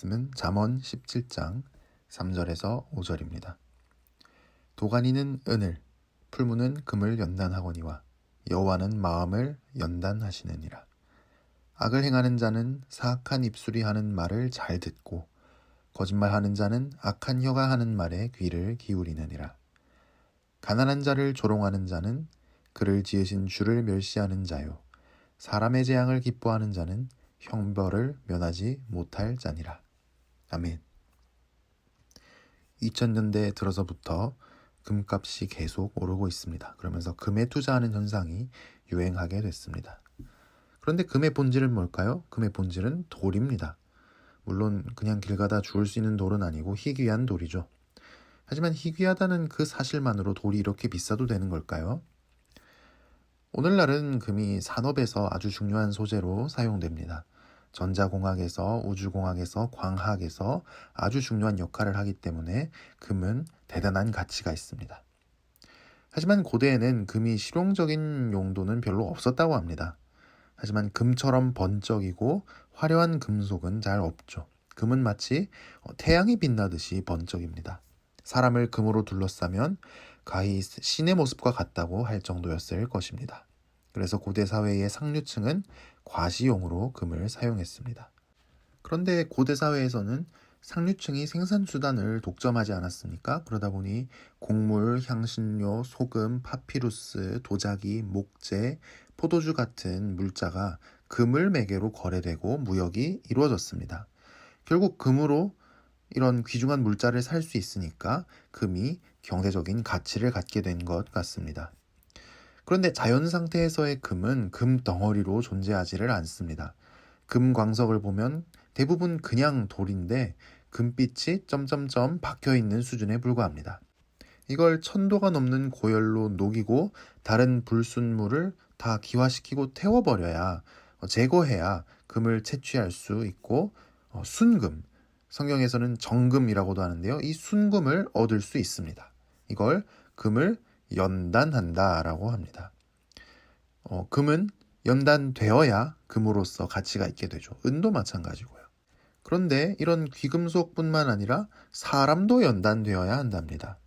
말씀은 잠언 17장 3절에서 5절입니다. 도가니는 은을, 풀무는 금을 연단하거니와 여호와는 마음을 연단하시느니라. 악을 행하는 자는 사악한 입술이 하는 말을 잘 듣고 거짓말하는 자는 악한 혀가 하는 말에 귀를 기울이느니라. 가난한 자를 조롱하는 자는 그를 지으신 주를 멸시하는 자요, 사람의 재앙을 기뻐하는 자는 형벌을 면하지 못할 자니라. 아멘. 2000년대에 들어서부터 금값이 계속 오르고 있습니다. 그러면서 금에 투자하는 현상이 유행하게 됐습니다. 그런데 금의 본질은 뭘까요? 금의 본질은 돌입니다. 물론 그냥 길 가다 주울 수 있는 돌은 아니고 희귀한 돌이죠. 하지만 희귀하다는 그 사실만으로 돌이 이렇게 비싸도 되는 걸까요? 오늘날은 금이 산업에서 아주 중요한 소재로 사용됩니다. 전자공학에서, 우주공학에서, 광학에서 아주 중요한 역할을 하기 때문에 금은 대단한 가치가 있습니다. 하지만 고대에는 금이 실용적인 용도는 별로 없었다고 합니다. 하지만 금처럼 번쩍이고 화려한 금속은 잘 없죠. 금은 마치 태양이 빛나듯이 번쩍입니다. 사람을 금으로 둘러싸면 가히 신의 모습과 같다고 할 정도였을 것입니다. 그래서 고대 사회의 상류층은 과시용으로 금을 사용했습니다. 그런데 고대 사회에서는 상류층이 생산수단을 독점하지 않았습니까? 그러다 보니 곡물, 향신료, 소금, 파피루스, 도자기, 목재, 포도주 같은 물자가 금을 매개로 거래되고 무역이 이루어졌습니다. 결국 금으로 이런 귀중한 물자를 살 수 있으니까 금이 경제적인 가치를 갖게 된 것 같습니다. 그런데 자연 상태에서의 금은 금 덩어리로 존재하지를 않습니다. 금 광석을 보면 대부분 그냥 돌인데 금빛이 점점점 박혀있는 수준에 불과합니다. 이걸 1000도가 넘는 고열로 녹이고 다른 불순물을 다 기화시키고 태워버려야, 제거해야 금을 채취할 수 있고 순금, 성경에서는 정금이라고도 하는데요. 이 순금을 얻을 수 있습니다. 이걸 금을 연단한다라고 합니다. 금은 연단되어야 금으로서 가치가 있게 되죠. 은도 마찬가지고요. 그런데 이런 귀금속뿐만 아니라 사람도 연단되어야 한답니다.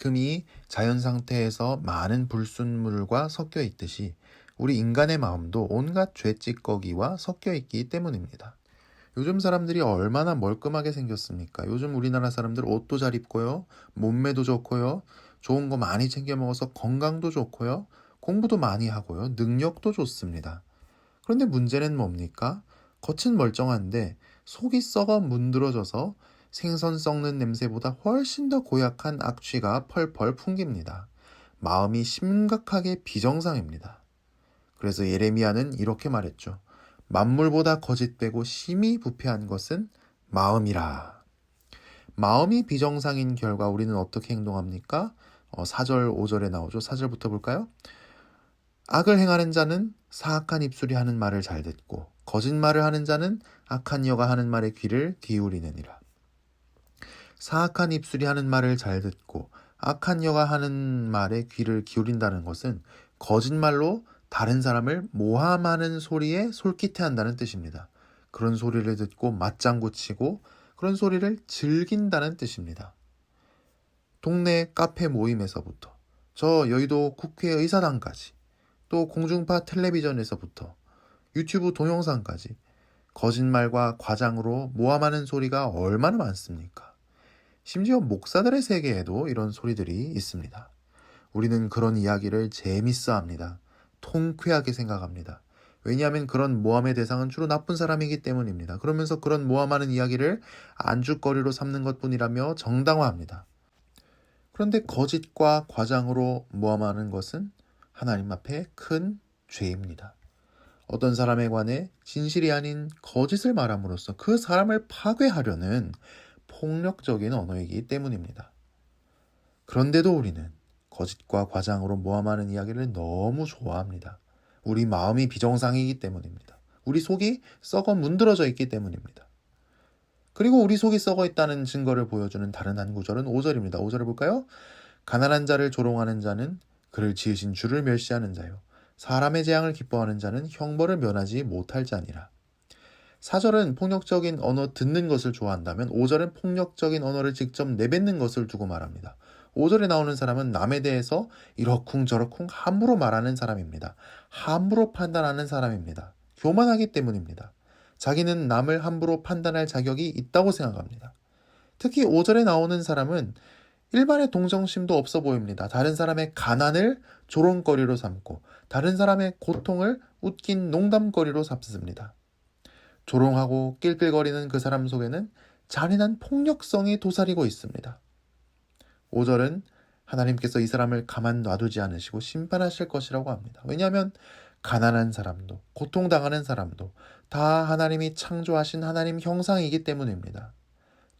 금이 자연 상태에서 많은 불순물과 섞여 있듯이 우리 인간의 마음도 온갖 죄찌꺼기와 섞여 있기 때문입니다. 요즘 사람들이 얼마나 멀끔하게 생겼습니까? 요즘 우리나라 사람들 옷도 잘 입고요, 몸매도 좋고요, 좋은 거 많이 챙겨 먹어서 건강도 좋고요, 공부도 많이 하고요, 능력도 좋습니다. 그런데 문제는 뭡니까? 겉은 멀쩡한데 속이 썩어 문드러져서 생선 썩는 냄새보다 훨씬 더 고약한 악취가 펄펄 풍깁니다. 마음이 심각하게 비정상입니다. 그래서 예레미야는 이렇게 말했죠. 만물보다 거짓되고 심히 부패한 것은 마음이라. 마음이 비정상인 결과 우리는 어떻게 행동합니까? 4절, 5절에 나오죠. 4절부터 볼까요? 악을 행하는 자는 사악한 입술이 하는 말을 잘 듣고 거짓말을 하는 자는 악한 여가 하는 말에 귀를 기울이느니라. 사악한 입술이 하는 말을 잘 듣고 악한 여가 하는 말에 귀를 기울인다는 것은 거짓말로 다른 사람을 모함하는 소리에 솔깃해한다는 뜻입니다. 그런 소리를 듣고 맞장구 치고 그런 소리를 즐긴다는 뜻입니다. 동네 카페 모임에서부터 저 여의도 국회의사당까지 또 공중파 텔레비전에서부터 유튜브 동영상까지 거짓말과 과장으로 모함하는 소리가 얼마나 많습니까? 심지어 목사들의 세계에도 이런 소리들이 있습니다. 우리는 그런 이야기를 재밌어 합니다. 통쾌하게 생각합니다. 왜냐하면 그런 모함의 대상은 주로 나쁜 사람이기 때문입니다. 그러면서 그런 모함하는 이야기를 안주거리로 삼는 것뿐이라며 정당화합니다. 그런데 거짓과 과장으로 모함하는 것은 하나님 앞에 큰 죄입니다. 어떤 사람에 관해 진실이 아닌 거짓을 말함으로써 그 사람을 파괴하려는 폭력적인 언어이기 때문입니다. 그런데도 우리는 거짓과 과장으로 모함하는 이야기를 너무 좋아합니다. 우리 마음이 비정상이기 때문입니다. 우리 속이 썩어 문드러져 있기 때문입니다. 그리고 우리 속이 썩어 있다는 증거를 보여주는 다른 한 구절은 5절입니다. 5절을 볼까요? 가난한 자를 조롱하는 자는 그를 지으신 주를 멸시하는 자요, 사람의 재앙을 기뻐하는 자는 형벌을 면하지 못할 자니라. 4절은 폭력적인 언어 듣는 것을 좋아한다면 5절은 폭력적인 언어를 직접 내뱉는 것을 두고 말합니다. 5절에 나오는 사람은 남에 대해서 이러쿵저러쿵 함부로 말하는 사람입니다. 함부로 판단하는 사람입니다. 교만하기 때문입니다. 자기는 남을 함부로 판단할 자격이 있다고 생각합니다. 특히 5절에 나오는 사람은 일반의 동정심도 없어 보입니다. 다른 사람의 가난을 조롱거리로 삼고 다른 사람의 고통을 웃긴 농담거리로 삼습니다. 조롱하고 낄낄거리는 그 사람 속에는 잔인한 폭력성이 도사리고 있습니다. 5절은 하나님께서 이 사람을 가만 놔두지 않으시고 심판하실 것이라고 합니다. 왜냐하면 가난한 사람도 고통당하는 사람도 다 하나님이 창조하신 하나님 형상이기 때문입니다.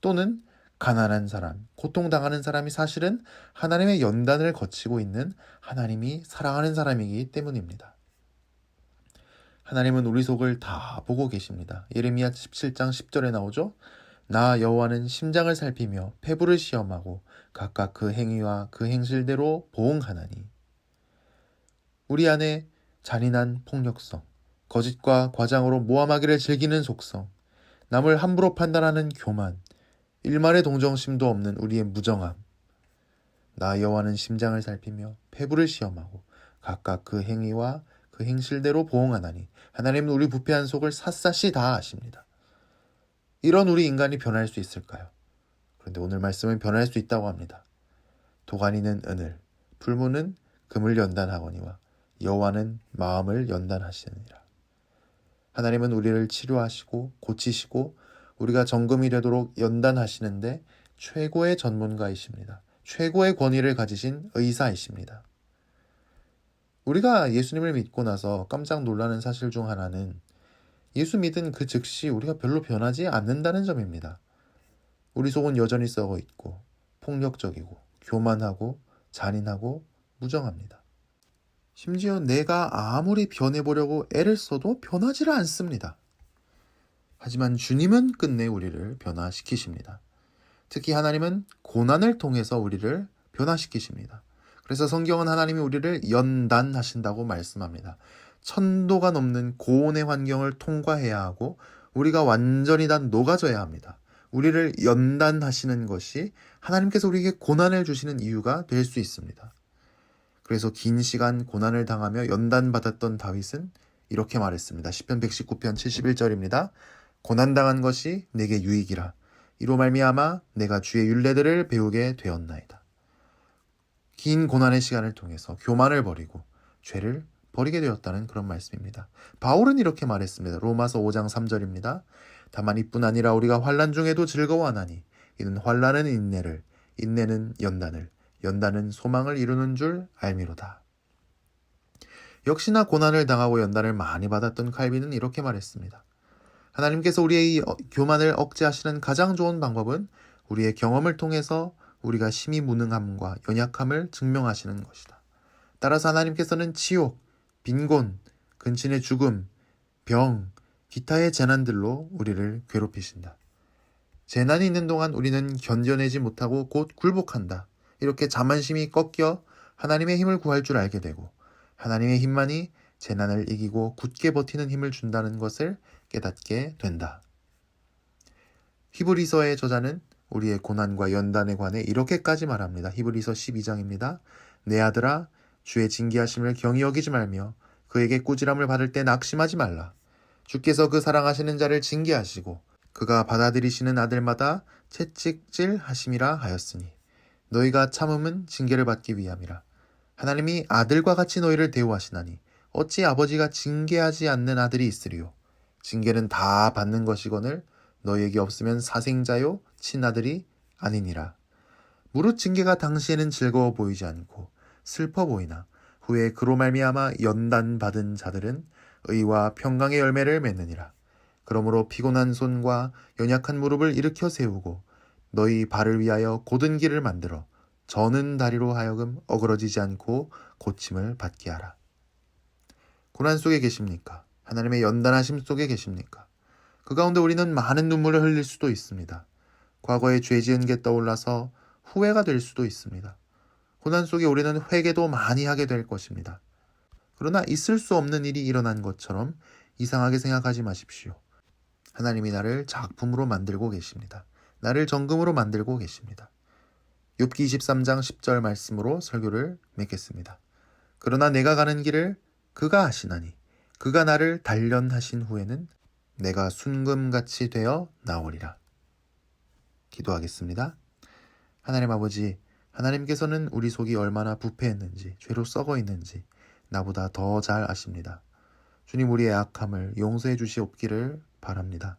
또는 가난한 사람, 고통당하는 사람이 사실은 하나님의 연단을 거치고 있는 하나님이 사랑하는 사람이기 때문입니다. 하나님은 우리 속을 다 보고 계십니다. 예레미야 17장 10절에 나오죠. 나 여호와는 심장을 살피며 폐부를 시험하고 각각 그 행위와 그 행실대로 보응하나니. 우리 안에 잔인한 폭력성, 거짓과 과장으로 모함하기를 즐기는 속성, 남을 함부로 판단하는 교만, 일말의 동정심도 없는 우리의 무정함. 나 여호와는 심장을 살피며 폐부를 시험하고 각각 그 행위와 그 행실대로 보응하나니. 하나님은 우리 부패한 속을 샅샅이 다 아십니다. 이런 우리 인간이 변할 수 있을까요? 그런데 오늘 말씀은 변할 수 있다고 합니다. 도가니는 은을, 풀무는 금을 연단하거니와 여호와는 마음을 연단하시느니라. 하나님은 우리를 치료하시고 고치시고 우리가 정금이 되도록 연단하시는데 최고의 전문가이십니다. 최고의 권위를 가지신 의사이십니다. 우리가 예수님을 믿고 나서 깜짝 놀라는 사실 중 하나는 예수 믿은 그 즉시 우리가 별로 변하지 않는다는 점입니다. 우리 속은 여전히 썩어 있고 폭력적이고 교만하고 잔인하고 무정합니다. 심지어 내가 아무리 변해보려고 애를 써도 변하지를 않습니다. 하지만 주님은 끝내 우리를 변화시키십니다. 특히 하나님은 고난을 통해서 우리를 변화시키십니다. 그래서 성경은 하나님이 우리를 연단하신다고 말씀합니다. 천도가 넘는 고온의 환경을 통과해야 하고 우리가 완전히 다 녹아져야 합니다. 우리를 연단하시는 것이 하나님께서 우리에게 고난을 주시는 이유가 될 수 있습니다. 그래서 긴 시간 고난을 당하며 연단받았던 다윗은 이렇게 말했습니다. 시편 119편 71절입니다. 고난당한 것이 내게 유익이라. 이로 말미암아 내가 주의 율례들을 배우게 되었나이다. 긴 고난의 시간을 통해서 교만을 버리고 죄를 버리게 되었다는 그런 말씀입니다. 바울은 이렇게 말했습니다. 로마서 5장 3절입니다. 다만 이뿐 아니라 우리가 환난 중에도 즐거워하나니 이는 환난은 인내를, 인내는 연단을, 연단은 소망을 이루는 줄 알미로다. 역시나 고난을 당하고 연단을 많이 받았던 칼빈은 이렇게 말했습니다. 하나님께서 우리의 이 교만을 억제하시는 가장 좋은 방법은 우리의 경험을 통해서 우리가 심히 무능함과 연약함을 증명하시는 것이다. 따라서 하나님께서는 지옥, 빈곤, 근친의 죽음, 병, 기타의 재난들로 우리를 괴롭히신다. 재난이 있는 동안 우리는 견뎌내지 못하고 곧 굴복한다. 이렇게 자만심이 꺾여 하나님의 힘을 구할 줄 알게 되고 하나님의 힘만이 재난을 이기고 굳게 버티는 힘을 준다는 것을 깨닫게 된다. 히브리서의 저자는 우리의 고난과 연단에 관해 이렇게까지 말합니다. 히브리서 12장입니다. 내 아들아 주의 징계하심을 경히 여기지 말며 그에게 꾸지람을 받을 때 낙심하지 말라. 주께서 그 사랑하시는 자를 징계하시고 그가 받아들이시는 아들마다 채찍질 하심이라 하였으니 너희가 참음은 징계를 받기 위함이라. 하나님이 아들과 같이 너희를 대우하시나니 어찌 아버지가 징계하지 않는 아들이 있으리요. 징계는 다 받는 것이거늘 너희에게 없으면 사생자요 친아들이 아니니라. 무릇 징계가 당시에는 즐거워 보이지 않고 슬퍼 보이나 후에 그로 말미암아 연단받은 자들은 의와 평강의 열매를 맺느니라. 그러므로 피곤한 손과 연약한 무릎을 일으켜 세우고 너희 발을 위하여 곧은 길을 만들어 저는 다리로 하여금 어그러지지 않고 고침을 받게 하라. 고난 속에 계십니까? 하나님의 연단하심 속에 계십니까? 그 가운데 우리는 많은 눈물을 흘릴 수도 있습니다. 과거에 죄 지은 게 떠올라서 후회가 될 수도 있습니다. 고난 속에 우리는 회개도 많이 하게 될 것입니다. 그러나 있을 수 없는 일이 일어난 것처럼 이상하게 생각하지 마십시오. 하나님이 나를 작품으로 만들고 계십니다. 나를 정금으로 만들고 계십니다. 욥기 23장 10절 말씀으로 설교를 맺겠습니다. 그러나 내가 가는 길을 그가 아시나니 그가 나를 단련하신 후에는 내가 순금같이 되어 나오리라. 기도하겠습니다. 하나님 아버지, 하나님께서는 우리 속이 얼마나 부패했는지, 죄로 썩어 있는지 나보다 더 잘 아십니다. 주님, 우리의 악함을 용서해 주시옵기를 바랍니다.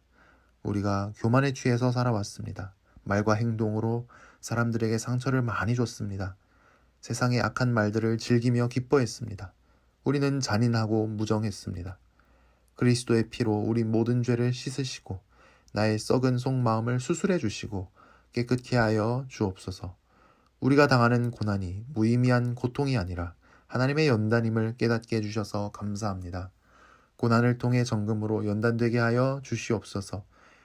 우리가 교만에 취해서 살아왔습니다. 말과 행동으로 사람들에게 상처를 많이 줬습니다. 세상의 악한 말들을 즐기며 기뻐했습니다. 우리는 잔인하고 무정했습니다. 그리스도의 피로 우리 모든 죄를 씻으시고 나의 썩은 속마음을 수술해 주시고 깨끗게 하여 주옵소서. 우리가 당하는 고난이 무의미한 고통이 아니라 하나님의 연단임을 깨닫게 해주셔서 감사합니다. 고난을 통해 정금으로 연단되게 하여 주시옵소서.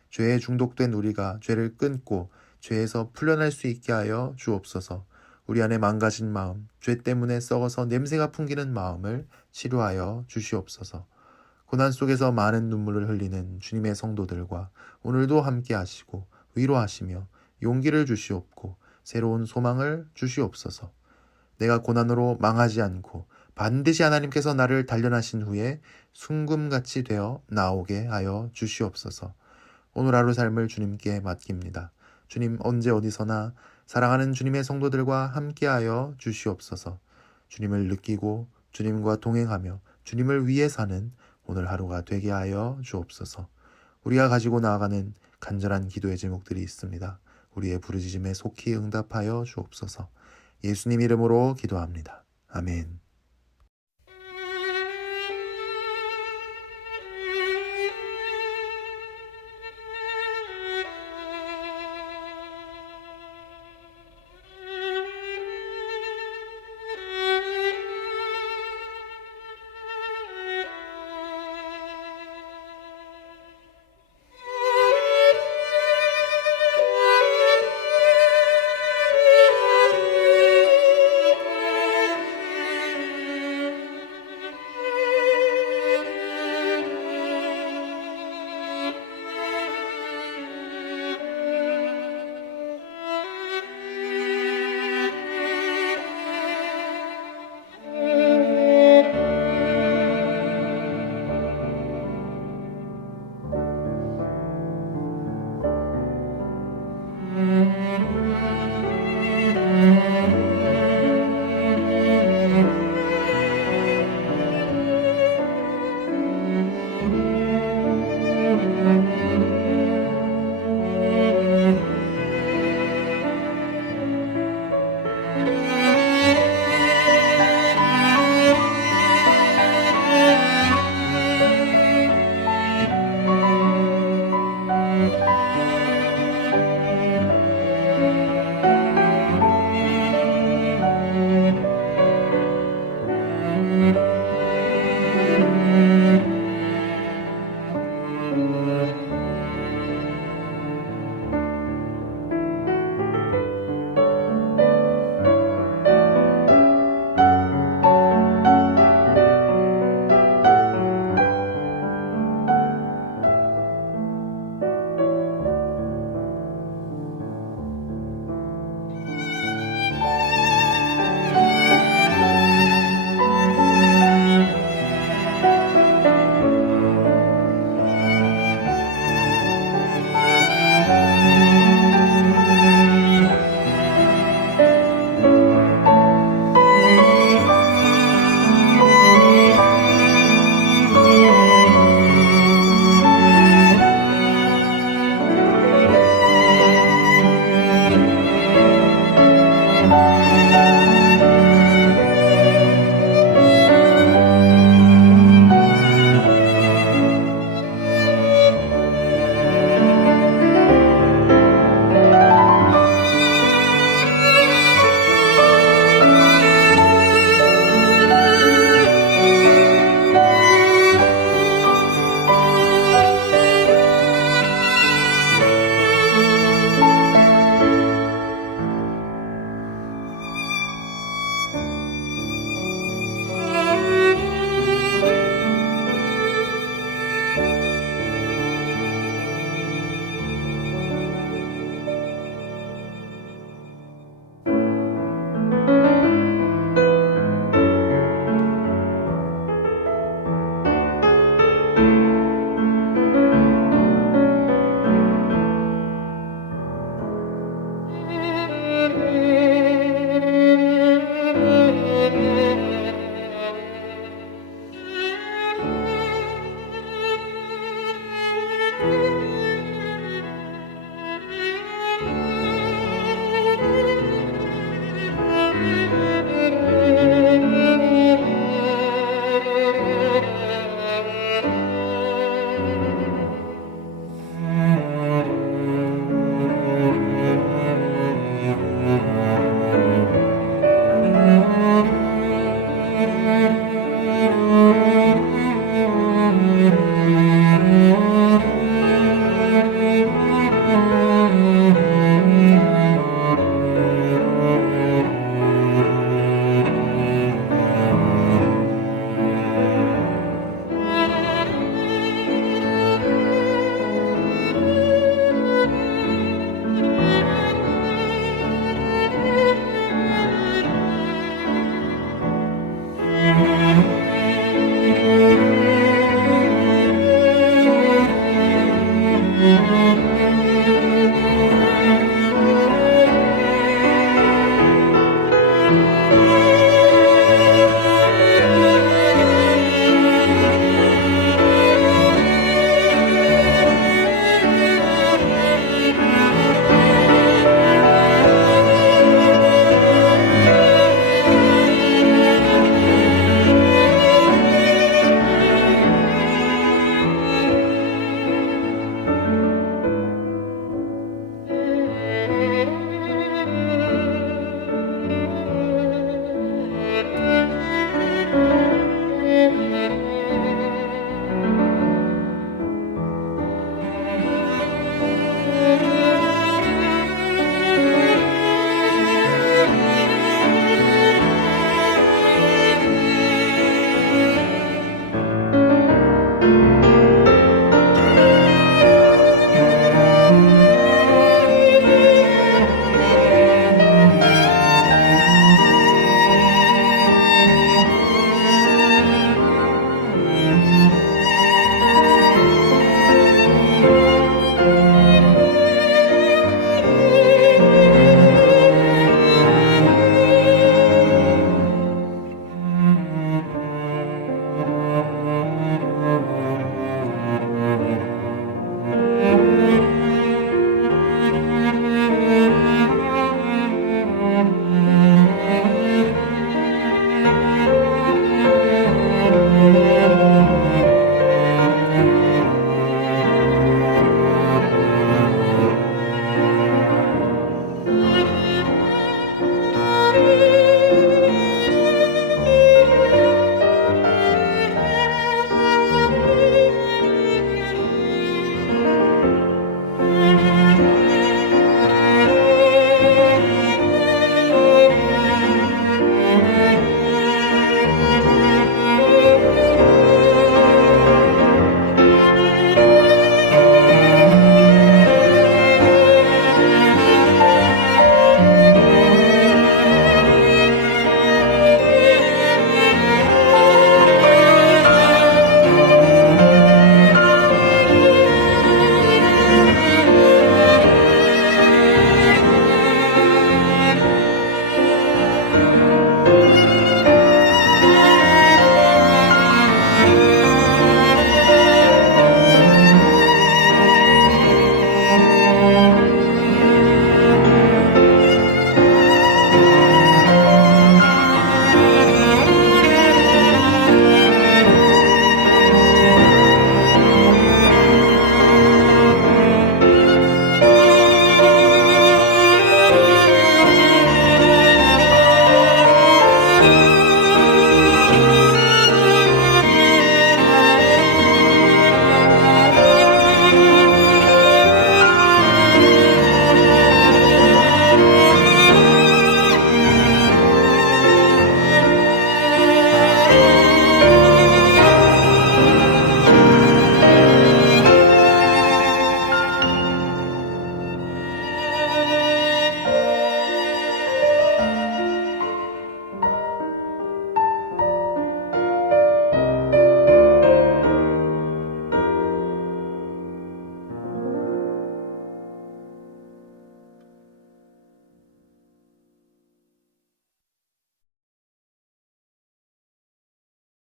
죄에 중독된 우리가 죄를 끊고 죄에서 풀려날 수 있게 하여 주옵소서. 우리 안에 망가진 마음, 죄 때문에 썩어서 냄새가 풍기는 마음을 치료하여 주시옵소서. 고난 속에서 많은 눈물을 흘리는 주님의 성도들과 오늘도 함께 하시고 위로하시며 용기를 주시옵고 새로운 소망을 주시옵소서. 내가 고난으로 망하지 않고 반드시 하나님께서 나를 단련하신 후에 순금같이 되어 나오게 하여 주시옵소서. 오늘 하루 삶을 주님께 맡깁니다. 주님, 언제 어디서나 사랑하는 주님의 성도들과 함께하여 주시옵소서. 주님을 느끼고 주님과 동행하며 주님을 위해 사는 오늘 하루가 되게 하여 주옵소서. 우리가 가지고 나아가는 간절한 기도의 제목들이 있습니다. 우리의 부르짖음에 속히 응답하여 주옵소서. 예수님 이름으로 기도합니다. 아멘.